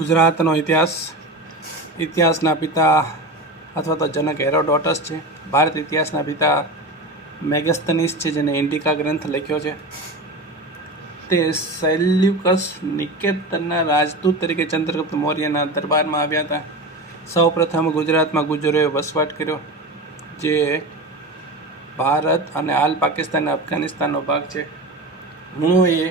ગુજરાતનો ઇતિહાસના પિતા અથવા તો જનક હેરોડોટસ છે. ભારત ઇતિહાસના પિતા મેગસ્થનીસ છે, જેને ઇન્ડિકા ગ્રંથ લખ્યો છે. તે સેલ્યુકસ નિકેતરના રાજદૂત તરીકે ચંદ્રગુપ્ત મૌર્યના દરબારમાં આવ્યા હતા. સૌપ્રથમ ગુજરાતમાં ગુજરોએ વસવાટ કર્યો, જે ભારત અને હાલ પાકિસ્તાન અને અફઘાનિસ્તાનનો ભાગ છે. હુણોએ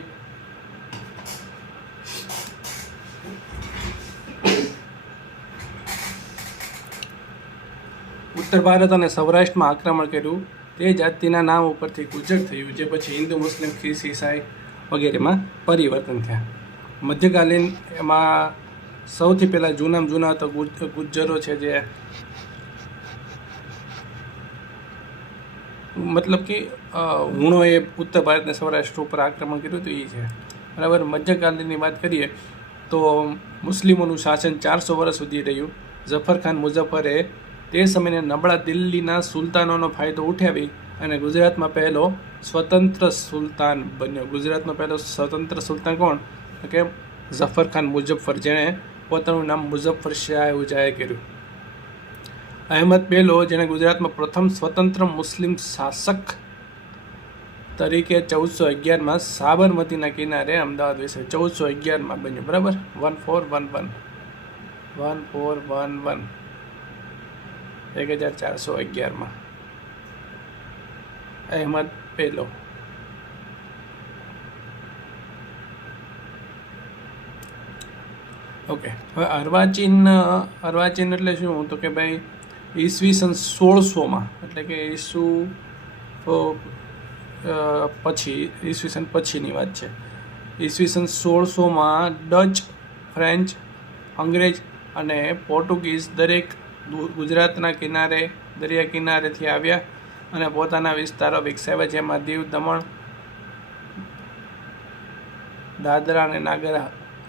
ઉત્તર ભારત અને સૌરાષ્ટ્રમાં આક્રમણ કર્યું. તે જાતિના નામ ઉપરથી ગુજર થયું, જે પછી હિન્દુ, મુસ્લિમ, ખ્રિસ્ત, ઈસાઈ વગેરેમાં પરિવર્તન થયા. મધ્યકાલીન એમાં સૌથી પહેલાં જૂના તો ગુજ્જરો છે, જે મતલબ કે હુણોએ ઉત્તર ભારત અને સૌરાષ્ટ્ર ઉપર આક્રમણ કર્યું હતું, એ છે બરાબર. મધ્યકાલીનની વાત કરીએ તો મુસ્લિમોનું શાસન 400 વર્ષ સુધી રહ્યું. ઝફરખાન મુઝફ્ફરે તે સમયે નબળા દિલ્હીના સુલતાનોનો ફાયદો ઉઠાવી અને ગુજરાતમાં પહેલો સ્વતંત્ર સુલતાન બન્યો. ગુજરાતનો પહેલો સ્વતંત્ર સુલતાન કોણ? તો કે ઝફરખાન મુઝફ્ફર, જેણે પોતાનું નામ મુઝફ્ફર શાહ એવું જાહેર કર્યું. અહેમદ પહેલો, જેણે ગુજરાતમાં પ્રથમ સ્વતંત્ર મુસ્લિમ શાસક તરીકે 1411માં સાબરમતીના કિનારે અમદાવાદ વિશે 1411માં બન્યું, બરાબર. 1411 1411 અહેમદ પહેલો. ઓકે, હવે અર્વાચીન એટલે શું? તો કે ભાઈ ઈસવીસન 1600માં, એટલે કે ઈસવીસન પછીની વાત છે. ઈસવીસન 1600માં ડચ, ફ્રેન્ચ, અંગ્રેજ અને પોર્ટુગીઝ દરેક ગુજરાતના દરિયા કિનારેથી આવ્યા અને પોતાના વિસ્તારો વિકસાવ્યા, જેમાં દીવ, દમણ, દાદરા અને નાગર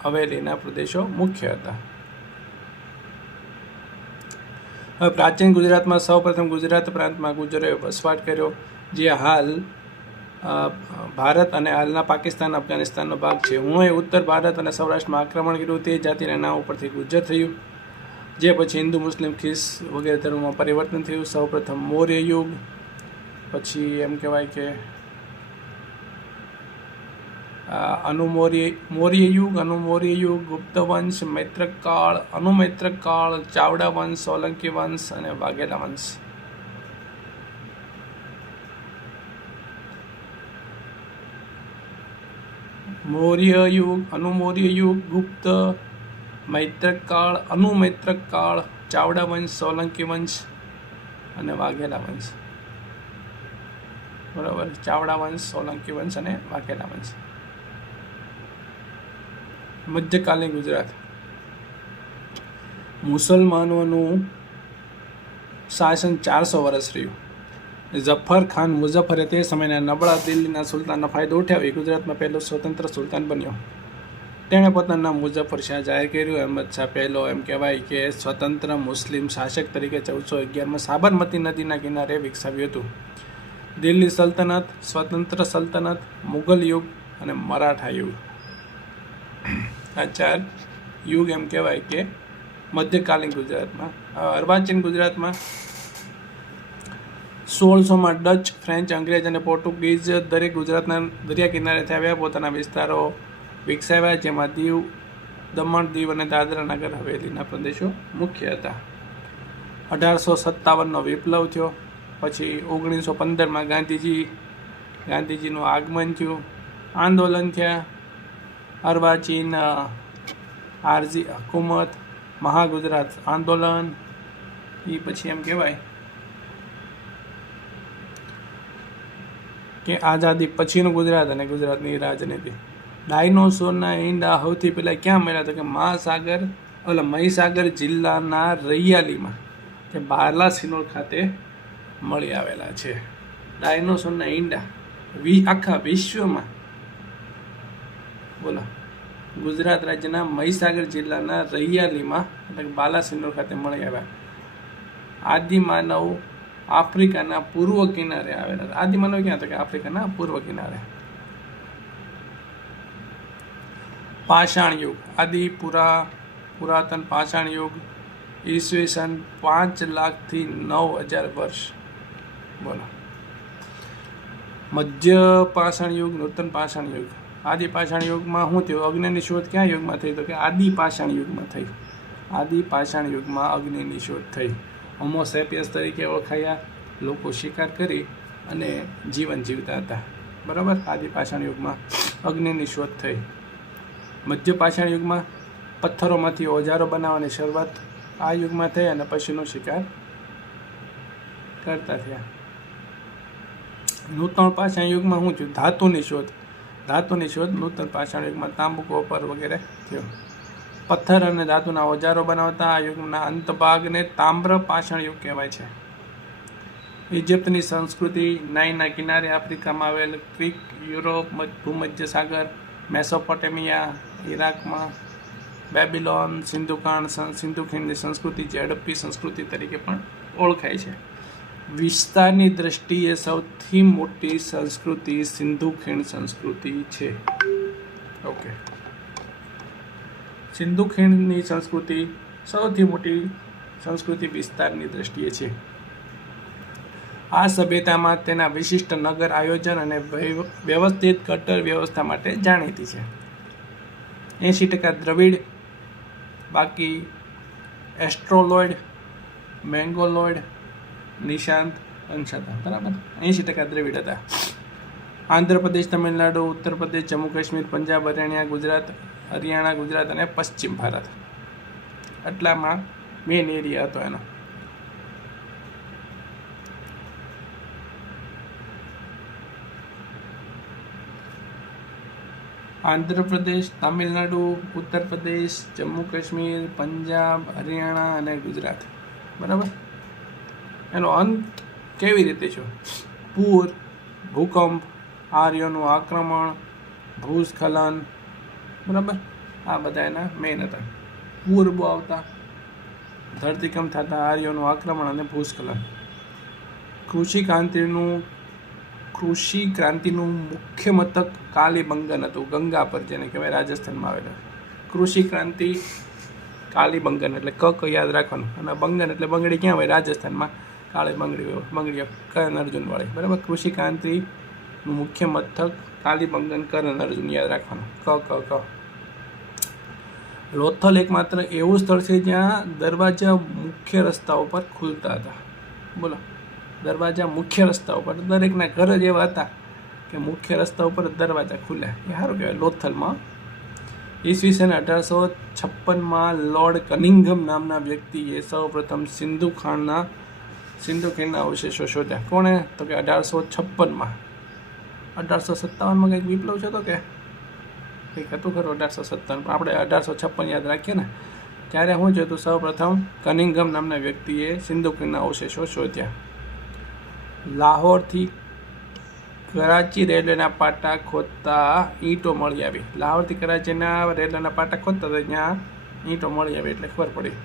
હવેલીના પ્રદેશો મુખ્ય હતા. હવે પ્રાચીન ગુજરાતમાં સૌપ્રથમ ગુજરાત પ્રાંતમાં ગુજરોએ વસવાટ કર્યો, જે હાલ ભારત અને હાલના પાકિસ્તાન, અફઘાનિસ્તાનનો ભાગ છે. હુણોએ ઉત્તર ભારત અને સૌરાષ્ટ્રમાં આક્રમણ કર્યું. તે જાતિના નામ ઉપરથી ગુજર થયું, જે પછી હિન્દુ, મુસ્લિમ, ખ્રિસ્ત વગેરે ધર્મોમાં પરિવર્તન થયું. સૌપ્રથમ મૌર્ય યુગ, પછી એમ કહેવાય કે મૌર્ય યુગ, ગુપ્ત વંશ, મૈત્રક કાળ, અનુમૈત્રક કાળ, ચાવડા વંશ, સોલંકી વંશ અને વાઘેલા વંશ. મૌર્ય યુગ, અનુમૌર્ય યુગ, ગુપ્ત, મૈત્રક કાળ, અનુમૈત્રક કાળ, ચાવડા વંશ, સોલંકી વંશ અને વાઘેલા વંશ, બરાબર. ચાવડા વંશ, સોલંકી વંશ અને વાઘેલા વંશ. મધ્યકાલીન ગુજરાત. મુસલમાનોનું શાસન 400 વર્ષ રહ્યું. ઝફરખાન મુઝફ્ફરે તે સમયના નબળા દિલ્હીના સુલતાનનો ફાયદો ઉઠાવી ગુજરાતમાં પહેલો સ્વતંત્ર સુલતાન બન્યો. તેણે પોતાનું નામ મુઝફ્ફર શાહ જાહેર કર્યું. અહેમદ શાહ પહેલો, એમ કહેવાય કે સ્વતંત્ર મુસ્લિમ શાસક તરીકે 1411માં સાબરમતી નદીના કિનારે વિકસાવ્યું હતું. દિલ્હી સલ્તનત, સ્વતંત્ર સલ્તનત, મુગલ યુગ અને મરાઠા યુગ, આ 4 યુગ એમ કહેવાય કે મધ્યકાલીન ગુજરાતમાં. અર્વાચીન ગુજરાતમાં 1600માં ડચ, ફ્રેન્ચ, અંગ્રેજ અને પોર્ટુગીઝ દરેક ગુજરાતના દરિયા કિનારેથી આવ્યા, પોતાના વિસ્તારો વિકસાવ્યા, જેમાં દીવ, દમણ, દીવ અને દાદરા નગર હવેલીના પ્રદેશો મુખ્ય હતા. 1857નો વિપ્લવ થયો. પછી 1915માં ગાંધીજીનું આગમન થયું, આંદોલન થયા. અર્વાચીન આરજી હુકુમત, મહાગુજરાત આંદોલન, એ પછી એમ કહેવાય કે આઝાદી પછીનું ગુજરાત અને ગુજરાતની રાજનીતિ. ડાયનોસોરના ઈંડા સૌથી પહેલાં ક્યાં મળ્યા? તો કે મહીસાગર જિલ્લાના રૈયાલીમાં, જે બાલાસિનોર ખાતે મળી આવેલા છે. ડાયનોસોરના ઈંડા આખા વિશ્વમાં, બોલો, ગુજરાત રાજ્યના મહીસાગર જિલ્લાના રૈયાલીમાં એટલે કે બાલાસિનોર ખાતે મળી આવ્યા. આદિમાનવ આફ્રિકાના પૂર્વ કિનારે આવેલા. આદિમાનવ ક્યાં? તો કે આફ્રિકાના પૂર્વ કિનારે. પાષાણ યુગ, આદિપુરા પુરાતન પાષાણ યુગ ઈસવીસન 5 લાખથી 9,000 વર્ષ. બોલો. મધ્ય પાષાણ યુગ, નૂતન પાષાણ યુગ. આદિ પાષાણ યુગમાં શું થયું? અગ્નિની શોધ ક્યાં યુગમાં થઈ? તો કે આદિ પાષાણ યુગમાં થઈ. આદિ પાષાણ યુગમાં અગ્નિની શોધ થઈ. હોમો સેપિયન્સ તરીકે ઓળખાયા. લોકો શિકાર કરી અને જીવન જીવતા હતા. બરાબર. આદિ પાષાણ યુગમાં અગ્નિની શોધ થઈ. મધ્ય પાષાણ યુગમાં પથ્થરોમાંથી ઓજારો બનાવવાની શરૂઆત આ યુગમાં થઈ અને પશુનો શિકાર કરતા થયા. નૂતન પાષાણ યુગમાં શું થયું? ધાતુની શોધ. ધાતુની શોધ નૂતન પાષાણ યુગમાં તાંબુ, કોપર વગેરે થયો. પથ્થર અને ધાતુના ઓજારો બનાવતા આ યુગના અંત ભાગને તામ્ર પાષાણ યુગ કહેવાય છે. ઇજિપ્તની સંસ્કૃતિ, નાઇલના કિનારે આફ્રિકામાં આવેલ ગ્રીક, યુરોપ, ભૂમધ્ય સાગર, મેસોપોટેમિયા, ઇરાકમાં બેબીલોન, સિંધુ ખીણની સંસ્કૃતિ જે હડપ્પી સંસ્કૃતિ તરીકે પણ ઓળખાય છે. વિસ્તારની દ્રષ્ટિએ સૌથી મોટી સંસ્કૃતિ સિંધુ ખીણ સંસ્કૃતિ છે. ઓકે. સિંધુ ખીણની સંસ્કૃતિ સૌથી મોટી સંસ્કૃતિ વિસ્તારની દ્રષ્ટિએ છે. આ સભ્યતામાં તેના વિશિષ્ટ નગર આયોજન અને વ્યવસ્થિત ગટર વ્યવસ્થા માટે જાણીતી છે. 80% દ્રવિડ, બાકી એસ્ટ્રોલોઇડ, મેંગોલોઇડ, નિશાંત અંશ હતા. બરાબર. 80% દ્રવિડ હતા. આંધ્રપ્રદેશ, તમિલનાડુ, ઉત્તર પ્રદેશ, જમ્મુ કાશ્મીર, પંજાબ, હરિયાણા, ગુજરાત અને પશ્ચિમ ભારત, આટલામાં મેઇન એરિયા હતો એનો. આંધ્રપ્રદેશ, તમિલનાડુ, ઉત્તર પ્રદેશ, જમ્મુ કાશ્મીર, પંજાબ, હરિયાણા અને ગુજરાત. બરાબર. એનો અંત કેવી રીતે છે? પૂર, ભૂકંપ, આર્યોનું આક્રમણ, ભૂસ્ખલન. બરાબર. આ બધા એના મેઇન હતા. પૂર બહુ આવતા, ધરતીકંપ થતા, આર્યોનું આક્રમણ અને ભૂસ્ખલન. કૃષિ ક્રાંતિનું મુખ્ય મથક કાલીબંગન હતું. ગંગા પર, જેને કહેવાય રાજસ્થાનમાં આવેલા. કૃષિ ક્રાંતિ કાલીબંગન એટલે ક યાદ રાખવાનું. અને બંગન એટલે બંગડી ક્યાં હોય? રાજસ્થાનમાં. કાળી બંગડીઓ કરણ અર્જુન વાળી. બરાબર. કૃષિ ક્રાંતિનું મુખ્ય મથક કાલીબંગન, કરણ અર્જુન યાદ રાખવાનું. ક. લોથલ એકમાત્ર એવું સ્થળ છે જ્યાં દરવાજા મુખ્ય રસ્તાઓ પર ખુલતા હતા. બોલો. દરવાજા મુખ્ય રસ્તા ઉપર, દરેકના ઘર જ એવા હતા કે મુખ્ય રસ્તા ઉપર દરવાજા ખુલ્યા. એ સારું કહેવાય. લોથલમાં ઈસવીસન 1856માં લોર્ડ કનિંઘમ નામના વ્યક્તિએ સૌપ્રથમ સિંધુ ખીણના અવશેષો શોધ્યા. કોણે? તો કે 1856માં. 1857માં કંઈક વિપ્લવ છે તો કે કંઈક હતું ખરું 1857, પણ આપણે 1856 યાદ રાખીએ ને. ત્યારે શું છે? તો સૌપ્રથમ કનિંઘમ નામના વ્યક્તિએ સિંધુ ખીણના અવશેષો શોધ્યા. લાહોરથી કરાચી રેલવેના પાટા ખોદતા ઈંટો મળી આવી. લાહોરથી કરાચીના રેલવેના પાટા ખોદતા હતા, ત્યાં ઈંટો મળી આવી એટલે ખબર પડી.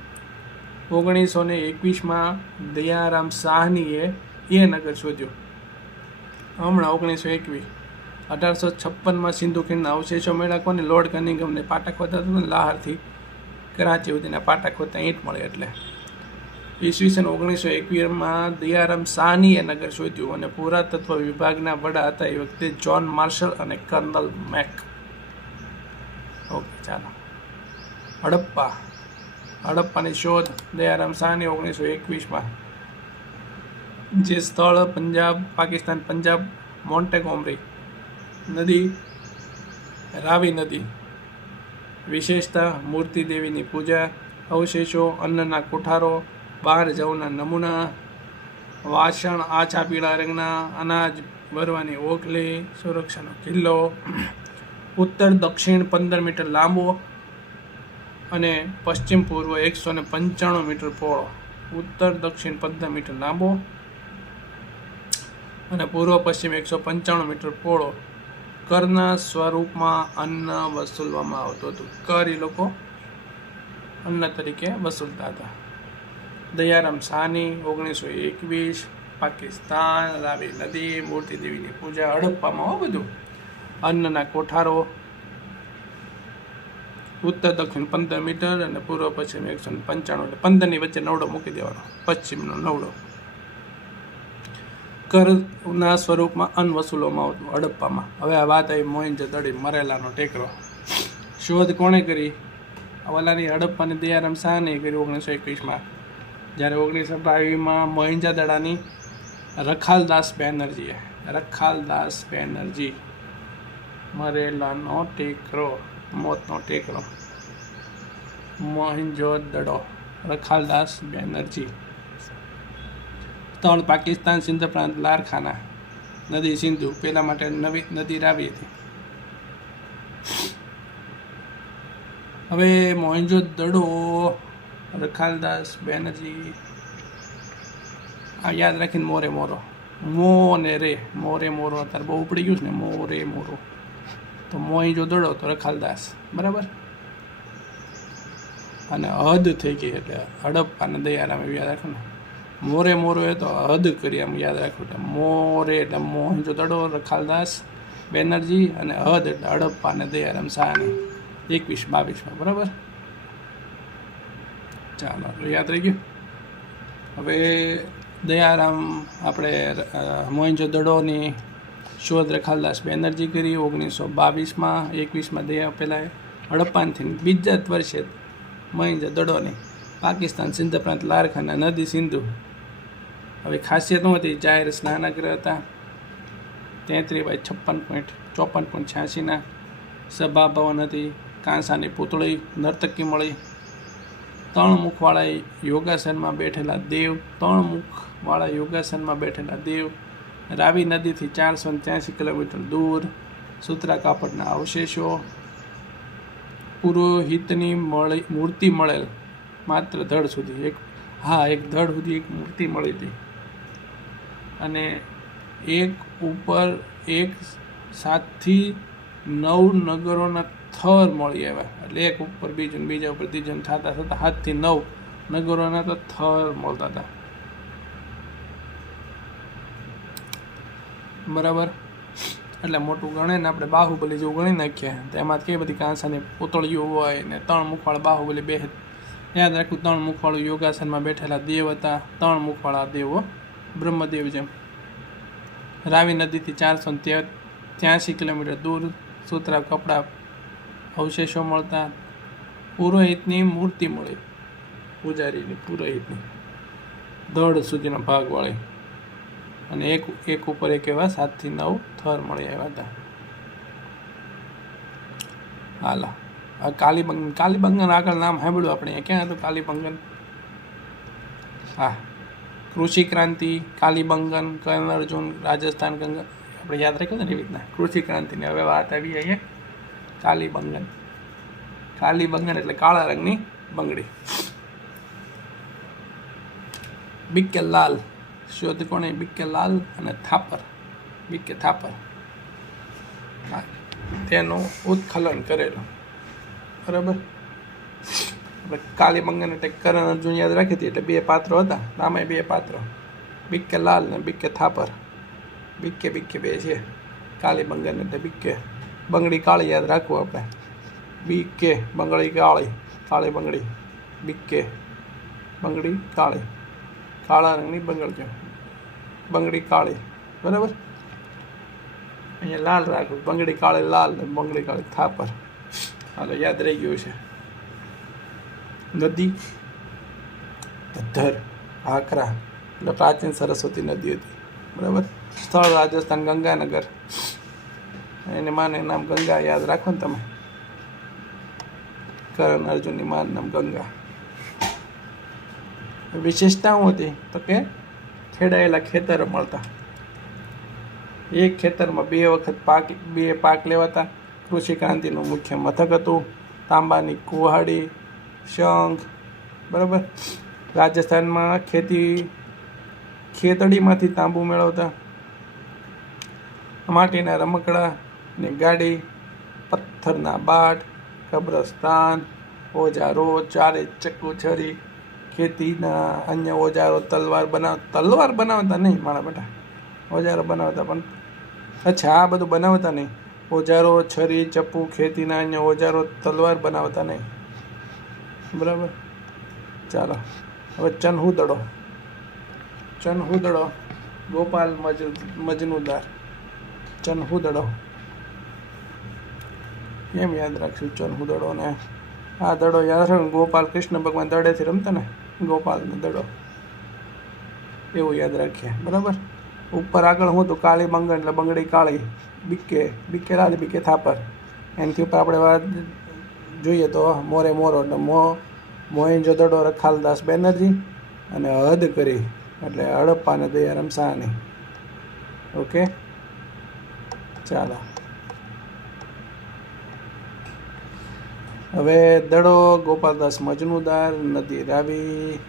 1921માં દયારામ સાહનીએ એ નગર શોધ્યું. હમણાં 1921. 1856માં સિંધુ ખીણના અવશેષો મળ્યા. કોને? લોર્ડ કનિંઘમને. પાટા ખોદતા હતા ને, લાહોરથી કરાચી સુધીના પાટા ખોદતા ઈંટ મળે એટલે. ઈસવીસન 1921માં દયારામ સાહનીએ નગર શોધ્યું અને પુરાતત્વ વિભાગના વડા હતા એ વખતે જ્હોન માર્શલ અને કર્નલ મેક. ઓકે, ચાલો. હડપ્પાની શોધ દયારામ સાહની 1921માં. જે સ્થળ પાકિસ્તાન પંજાબ, મોન્ટેગોમરી નદી, રાવી નદી. વિશેષતા મૂર્તિ દેવીની પૂજા, અવશેષો, અન્નના કોઠારો, બહાર જવાના નમૂના, વાસણ આછા પીળા રંગના, અનાજ ભરવાની ઓખલી, સુરક્ષાનો કિલ્લો, ઉત્તર દક્ષિણ 15 મીટર લાંબો અને પશ્ચિમ પૂર્વ 195 મીટર પહોળો. ઉત્તર દક્ષિણ 15 મીટર લાંબો અને પૂર્વ પશ્ચિમ 195 મીટર પહોળો. કરના સ્વરૂપમાં અન્ન વસૂલવામાં આવતું હતું. કર એ લોકો અન્ન તરીકે વસૂલતા હતા. દયારામ સાહની 1921, પાકિસ્તાન, રાવી નદી, મૂર્તિ દેવીની પૂજા. હડપ્પામાં બધું. અન્નના કોઠારો, ઉત્તર દક્ષિણ 15 મીટર અને પૂર્વ પશ્ચિમ 195, એટલે 15ની વચ્ચે નવડો મૂકી દેવાનો, પશ્ચિમનો નવડો. કરના સ્વરૂપમાં અન્ન વસૂલવામાં આવતું હડપ્પામાં. હવે આ વાત આવી મોહેંજો-દડો, મરેલાનો ટેકરો. શોધ કોણે કરી? ઓલાની હડપ્પાની દયારામ શાહને કરી 1921માં. જ્યારે 1922માં મોહેંજો-દડાની રખાલદાસ બેનર્જી, મરેલાનો ટેકરો, મોતનો ટેકરો, મોહેંજો-દડો, રખાલદાસ બેનર્જી. સ્થળ પાકિસ્તાન, સિંધ પ્રાંત, લારખાના, નદી સિંધુ. પેલા માટે નવી નદી રાવી હતી. હવે મોહેંજો-દડો, રખાલદાસ બેનર્જી, આ યાદ રાખીને મોરે મોરો, મો ને રે, મોરે મોરો અત્યારે બહુ ઉપડી ગયું છે ને, મોરે મોરો. તો મોહેંજો-દડો તો રખાલદાસ, બરાબર. અને હદ થઈ ગઈ એટલે હડપ્પાને દયારામ, એવું યાદ રાખો ને. મોરે મોરો એ તો હદ કરી, આમ યાદ રાખવું. એટલે મોરે એટલે મોહેંજો-દડો, રખાલદાસ બેનર્જી, અને હદ એટલે હડપ્પાને દયારામ શાહની 21-22માં, બરાબર. ચાલો, યાદ રહી ગયું. હવે દયારામ, આપણે મોહેંજો-દડોની શોધ રખાલદાસ બેનર્જી કરી 1922માં. 21માં દયા પેલા હડપ્પાથી બીજા જ વર્ષે મોહેંજો-દડોની પાકિસ્તાન, સિંધ પ્રાંત, લારખાના, નદી સિંધુ. હવે ખાસિયત શું હતી? જાહેર સ્નાનાગૃહ હતા, 33x56.54.86ના. સભા ભવન હતી, કાંસાની પૂતળી, નર્તકી મળી, 3 મુખવાળા યોગાસનમાં બેઠેલા દેવ, 3 મુખવાળા યોગાસનમાં બેઠેલા દેવ. રાવી નદીથી 483 કિલોમીટર દૂર, સૂત્રા કાપડના અવશેષો, પુરોહિતની મૂર્તિ મળેલ માત્ર ધડ સુધી. એક ધડ સુધી એક મૂર્તિ મળી હતી. અને એક ઉપર એક 7થી 9 નગરોના થર મળી આવ્યા. એટલે એક ઉપર બીજું, બીજા ઉપર ત્રીજું, થતા 7 થી 9 નગરોના તો થર મળતા હતા, બરાબર. એટલે મોટું ગણે ને આપણે બાહુબલી જેવું ગણી નાખીએ તો એમાં કઈ બધી કાંસાની પૂતળીઓ હોય ને 3 મુખવાળા બાહુબલી બે. યાદ રાખવું, 3 મુખવાળું યોગાસનમાં બેઠેલા દેવ હતા, 3 મુખવાળા દેવો, બ્રહ્મદેવ જેમ. રાવી નદીથી 483 કિલોમીટર દૂર, સૂત્રા કપડા અવશેષો મળતા, પુરોહિતની મૂર્તિ મળી, પૂજારીની, પુરોહિતની, ધડ સુધીનો ભાગવાળી. અને એક ઉપર એક એવા 7 થી 9 થર મળી આવ્યા હતા. હાલો, કાલીબંગન આગળ નામ સાંભળ્યું આપણે? ક્યાં હતું કાલીબંગન? હા, કૃષિ ક્રાંતિ, કાલીબંગન, કર્ણ અર્જુન, રાજસ્થાન, ગંગા. આપણે યાદ રાખ્યું ને એવી રીતના કૃષિ ક્રાંતિની. હવે વાત આવી અહીંયા કાલીબંગન એટલે કાળા રંગની બંગડી. બીકે લાલ, શોધ કોણે? બીકે લાલ અને થાપર, બીકે થાપર. તેનું ઉત્ખલન કરેલું, બરાબર. આપણે કાલીબંગન એટલે કરણ અર્જુન યાદ રાખી હતી. એટલે 2 પાત્રો હતા, આમાંય 2 પાત્રો, બીકે લાલ ને બીકે થાપર. બીકે 2 છે. કાલીબંગન એટલે બીકે, બંગડી કાળી યાદ રાખવું આપણે. બીકે બંગડી કાળી, કાળી બંગડી, બીકે બંગડી કાળી, કાળા રંગની બંગડી કાળી, બરાબર. અહીંયા લાલ રાખવું, બંગડી કાળી લાલ ને બંગડી કાળી થાપર. હાલો, યાદ રહી ગયું છે. નદી ધર, આકરા એટલે પ્રાચીન સરસ્વતી નદી હતી, બરાબર. સ્થળ રાજસ્થાન, ગંગાનગર. એને માને નામ ગંગા, યાદ રાખો ને તમે. કરણ અર્જુનની માનું નામ ગંગા. વિશેષતા શું હતી? તો કે ખેડાયેલા ખેતરો મળતા. એક ખેતરમાં 2 વખત પાક લેવાતા. કૃષિ ક્રાંતિનું મુખ્ય મથક હતું. તાંબાની કુહાડી, શંખ, બરાબર. રાજસ્થાનમાં ખેતડીમાંથી તાંબુ મેળવતા. માટીના રમકડા ની ગાડી, પથ્થરના બાટ, કબ્રસ્તાન, ઓજારો, ચારે ચક્કુ, છરી, ખેતીના અન્ય ઓજારો, તલવાર બનાવતા નહીં મારા બેટા, ઓજારો બનાવતા પણ. અચ્છા, આ બધું બનાવતા નહીં, ઓજારો, છરી, ચપ્પુ, ખેતીના અન્ય ઓજારો, તલવાર બનાવતા નહીં. બરાબર. ચાલો હવે ચનહુદડો. ચનહુદડો ગોપાલ મજનુદાર. ચનહુદડો કેમ યાદ રાખશું ચનહુદડો ને? આ દડો યાદ રાખો. ગોપાલ કૃષ્ણ ભગવાન દડેથી રમતા ને, ગોપાલનો દડો, એવું યાદ રાખીએ. બરાબર. ઉપર આગળ હું તો કાળી બંગણ એટલે બંગડી કાળી, બીકે બીકે લાલ, બીકે થાપર. એનાથી ઉપર આપણે વાત જોઈએ તો મોરે મોરો એટલે મોહેંજો-દડો રખાલદાસ બેનર્જી, અને હદ કરી એટલે હડપ્પા ને દયારામ સાહની. ઓકે, ચાલો હવે દડો ગોપાલદાસ મજનુદાર, નદી રાવી,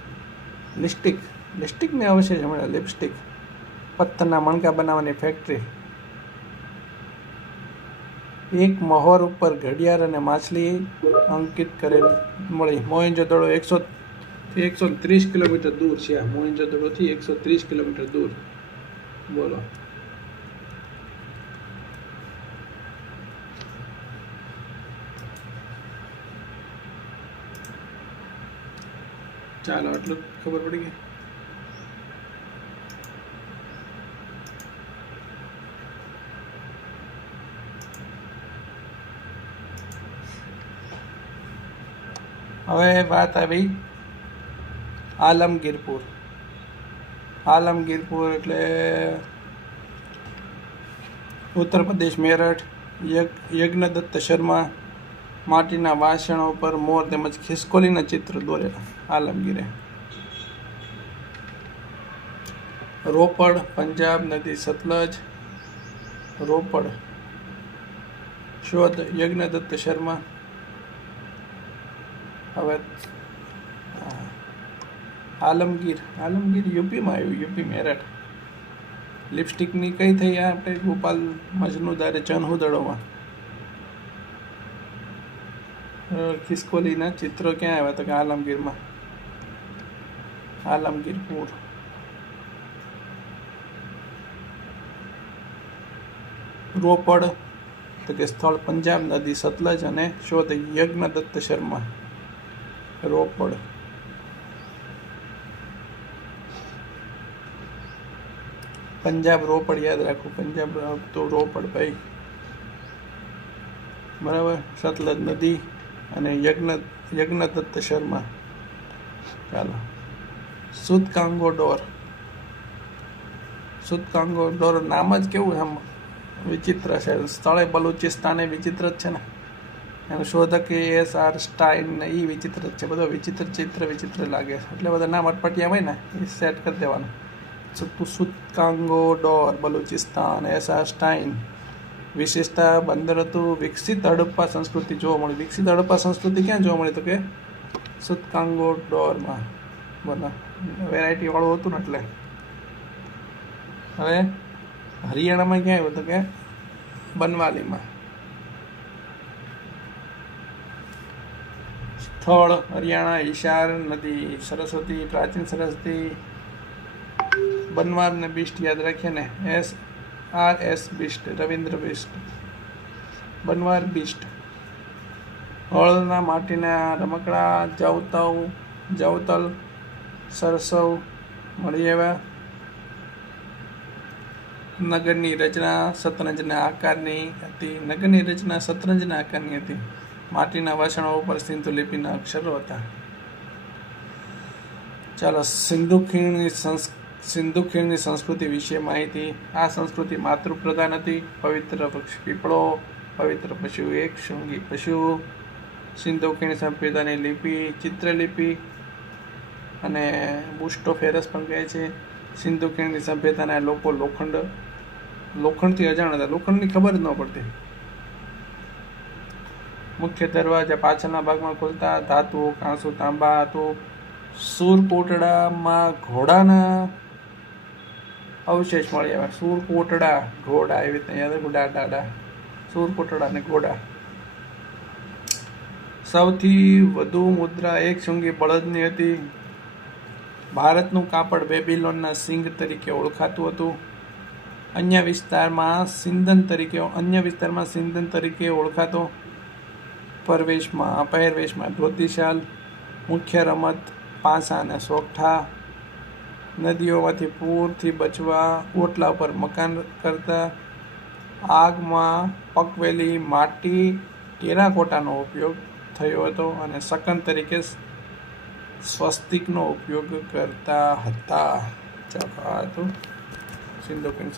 લિપસ્ટિક. લિપસ્ટિકને અવશેષ હમણાં લિપસ્ટિક, પથ્થરના મણકા બનાવવાની ફેક્ટરી, એક મહોર ઉપર ઘડિયાળ અને માછલી અંકિત કરેલ મળી. મોહેંજો-દડો 130 કિલોમીટર દૂર છે. આ મોહેંજો-દડોથી 130 કિલોમીટર દૂર. બોલો. ચાલો એટલું ખબર પડી ગઈ. હવે વાત આવી આલમગીરપુર. આલમગીરપુર એટલે ઉત્તર પ્રદેશ, મેરઠ. યજ્ઞદત્ત શર્મા માટીના વાસણો પર મોર તેમજ ખિસકોલીના ચિત્ર દોરેલા. આલમગીરે. રોપડ પંજાબ, નદી સતલજ. રોપડ. શોધ યજ્ઞદત્ત શર્મા. હવે આલમગીર યુપીમાં આવ્યું, યુપી મેરઠ. લિપસ્ટિકની કઈ થઈ આપણે ગોપાલ મજનુદારે ચનહુદડોમાં. ખિસકોલીના ચિત્રો ક્યાં આવ્યા? તો કે આલમગીરમાં. આલમગીરપુર. રોપડ તો કે સ્થળ પંજાબ, નદી સતલજ, અને શોધ યજ્ઞદત્ત શર્મા. રોપડ. પંજાબ રોપડ યાદ રાખવું. પંજાબ તો રોપડ ભાઈ. બરાબર. સતલજ નદી અને યજ્ઞદત્ત શર્મા. ચાલો. સુતકાંગોડોર. સુતકાંગોડોર નામ જ કેવું આમ વિચિત્ર છે. સ્થળે બલુચિસ્તાન એ વિચિત્ર જ છે ને. એનું શોધક S.R. સ્ટાઇન ને એ વિચિત્ર જ છે. બધો વિચિત્ર લાગે છે. એટલે બધા નામ અટપટિયા હોય ને એ સેટ કરી દેવાનું. સુતકાંગોડોર, બલુચિસ્તાન, S.R. સ્ટાઇન. વિશેષતા બંદર હતું. વિકસિત હડપ્પા સંસ્કૃતિ જોવા મળી. વિકસિત હડપ્પા સંસ્કૃતિ ક્યાં જોવા મળી? તો કે સુતકાંગોડોરમાં. બોલો, વેરાયટી વાળું હતું ને એટલે. હવે હરિયાણામાં ક્યાં આવ્યું? તો કે બનવાલીમાં. સ્થળ હરિયાણા. હિસાર નદી, સરસ્વતી, પ્રાચીન સરસ્વતી. બનવાર ને બિસ્ટ યાદ રાખીએ ને. S.R.S. બિસ્ટ, રવિન્દ્ર બિસ્ટ. બનવાર બિસ્ટ. હળના માટીના રમકડા, જવતલ, સરસવ મળી આવ્યા. નગરની રચના શતરંજના આકારની હતી. માટીના વાસણો ઉપર સિંધુ લિપિના અક્ષરો હતા. ચાલો. સિંધુ ખીણની સંસ્કૃતિ વિશે માહિતી. આ સંસ્કૃતિ માતૃપ્રધાન હતી. પવિત્ર વૃક્ષ પીપળો, પવિત્ર પશુ એક શૃંગી પશુ. સિંધુ ખીણ સભ્યતાની લિપિ ચિત્રલિપિ અને બુસ્ટોફેરસ પણ કહે છે. સિંધુ ખીણની સભ્યતાના લોકો લોખંડથી અજાણ હતા. લોખંડની ખબર જ ન પડતી. મુખ્ય દરવાજા પાછળના ભાગમાં ખુલતા. ધાતુ, કાંસુ, તાંબા હતું. સુરકોટડામાં ઘોડાના અવશેષ મળી આવ્યા. સુરકોટડા, ઘોડા એવી રીતે યાદ રાખવું. ડાડા. સુરકોટડા ને ઘોડા. સૌથી વધુ મુદ્રા એક શૃંગી બળદની હતી. ભારતનું કાપડ બેબીલોનના સિંગ તરીકે ઓળખાતું હતું. અન્ય વિસ્તારમાં સિંધન તરીકે ઓળખાતો પહેરવેશમાં ધોતી શાલ, મુખ્ય રમત પાંસા અને સોગઠા, નદીઓમાંથી પૂરથી બચવા ઓટલા પર મકાન કરતા, આગમાં પકવેલી માટી ટેરાકોટાનો ઉપયોગ થયો હતો અને શકન તરીકે સ્વસ્તિકનો ઉપયોગ કરતા હતા. ચાલો, આ હતું સિંધુ કિંગ